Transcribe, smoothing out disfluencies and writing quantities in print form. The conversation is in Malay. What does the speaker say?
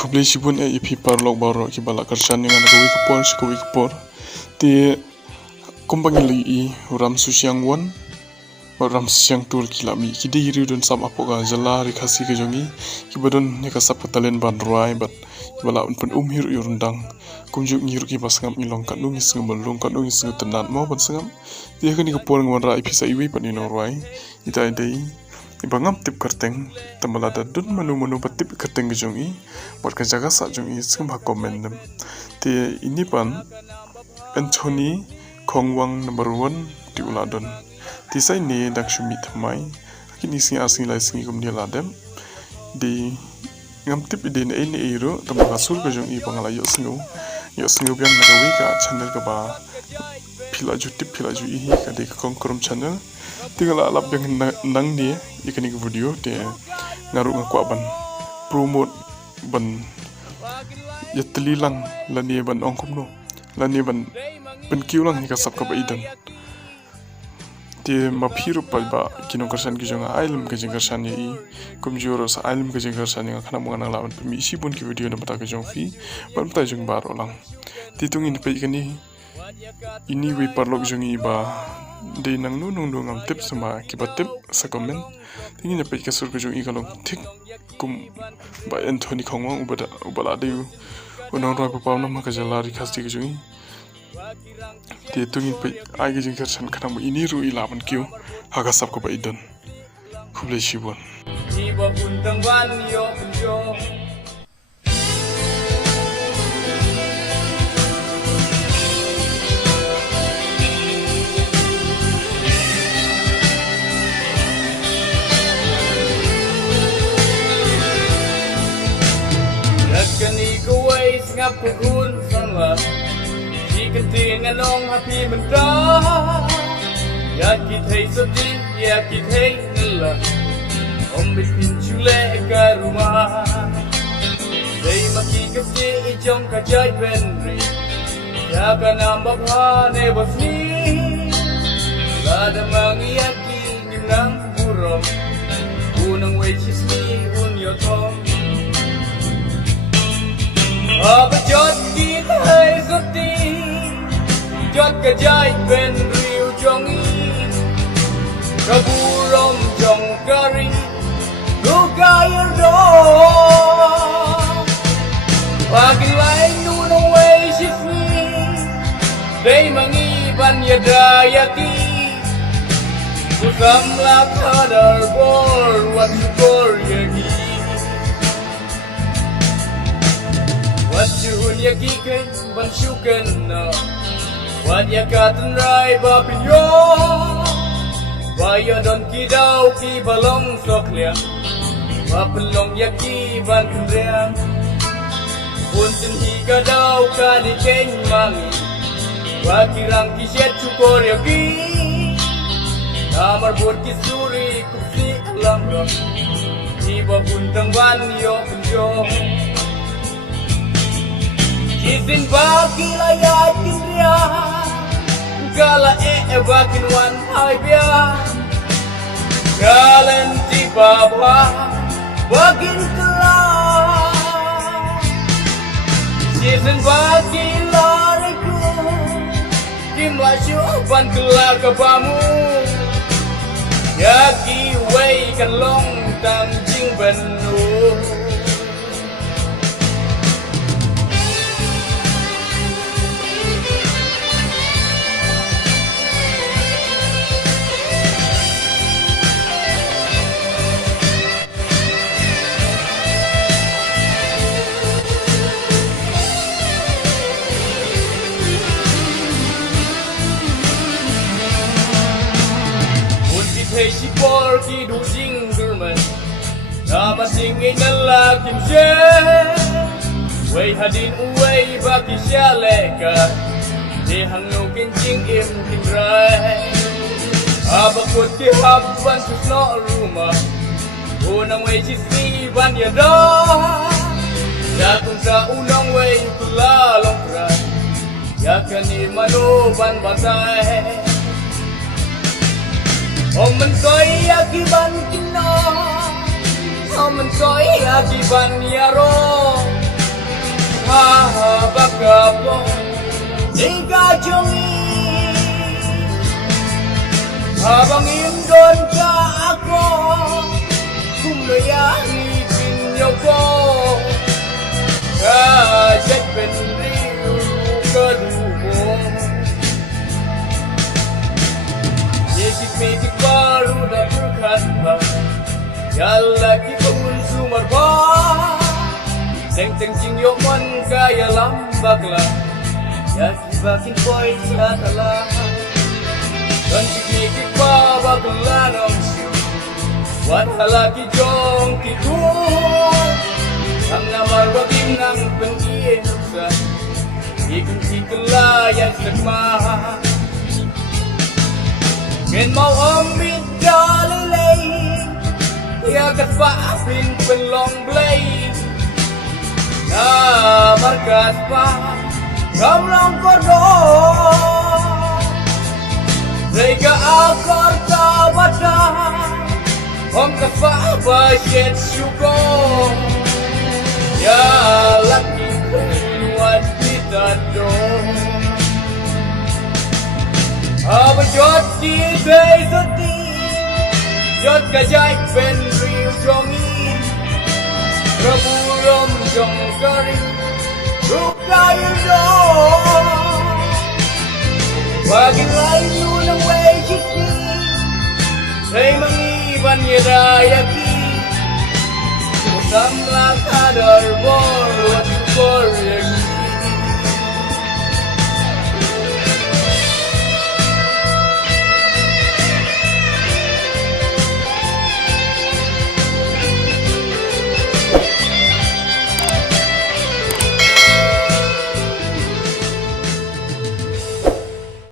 Kublai sibun ipi parlok baro ki bala kersan yang ana gawi kepor ti kumpang li ram susiang wan ram susiang tur kilami ki diri don sam apoga jala ri khasi ke jongi ki badon ne kasap talen ban ruai bat bala pun hir yurundang kumjuk ngir ki basngam ilong kan nungi sngam long kan nungi sngam tenan mau ban sngam dia kan kepor ngwan ra ipi sa iwi pan ino ruai ita dei ibangam tip kerteng temalada dun manu patip kerteng ke jongi buat kejaga sa jongi sngam ha komen dem ti ini pan Anthony Kongwang number 1 di uladon tisai ni dak shumi thamai kini sing asing lai sing kum dia ladem di ngam tip ide ne ini iro tamba kasul ke jong i pangala yo singu biang nagawi ka channel ka ba phila ju i ka de ka kongkrom channel tingala alap yang nang ni ikani ke video te ngaru ngaku ban promote ban yatlilang lani ban ongkum no lani ban penkiulang ni ka sap ka ba idan ti maphiru palba kino kersan ki jonga ailum ke jengkersan i kumjuro sa ailum ke jengkersan yang kana mungana lawan pemi isi pun ki video na mata ke jong fi ban ta jong bar olang ti tungin pe kani ini we parlok jongi ba de nang nu nung ngam tip sama ki batip sa comment tingin pe ka sur ke jong i kalong thik kum ba Anthony Kongwang ubala de unang ro pa na ma ka jalari khasti ke jongi ti tungin pe ai ge jengkersan kana mo ini ru ilaban kiu haga sap ko ba idan kublai shibon jiwa puntang ban yo punjo yakani ko wai ngap ko kun sangla keting along happy menta ya kita sedih ya kita nela bikin chule ke rumah dei maki kasi ijong kajai benri ya kana mabhane basni lada mangiaki nimnang burong unang wechisni unyotom abajot kita sedih jot kajai ben riu jongi kaburom jong kari lugaya do pagi lain nunong way sismi day mangi ban yadayati kusam lakadar bor wat syukur yagi wat juhun yagi kan ban syukan na Wanya katan rai bapinyo Baya don kidau ki balong soklia Bapelong yaki ban kendriang Puntin higa dau ka di keng mangi Wakirang ki syet cukor yaki Namar buat ki suri kupsi alam ron Iba puntang ban yo penjong Izin bagi layat kindria Kala bakin wan hai bia Kalen tiba bakin kelah Izin bagi lariku Kimlah syuban kelah kepamu Yaki wei kan long tang jing benuh Hey si por ki du jing durman nama singin nala kim she wei hadin uwei ba ki shaleka de hang no kin jing im kin rai abakut ki habban susno rumah unang wei si si ban ya do ya kun sa unang wei kula long rai ya kani mano ban batai Om mentoy akiban kino Om mentoy akiban yaro Mahaba po Ikaw jongi Habang indon ka ako Kung layahitin niyo ko Kahit penriyo kadumo Yekik-mekik baru dah berkata Yalaki pun sumarba Seng-seng cingyok man kaya lambaklah Yaki-bakin boy catalah Dan kikik pa bakalanong siyo Wat halaki jong kitu Ang namarwagin ng pang-iyan sa Ikon-ikon nagmahal Ken mau ambil dalilay Yagat pa apin penlong blay Na markas pa Kamlang kodong Rega akar tabata Om kafa basyet syuko Ya laki kuat kita dong Aba jod kita soti Jod kajai pen riu jongi Rabulom jong kari Rukayu dong Bagi layu ng wejiki Say mangiban yadayaki Usam lang kadar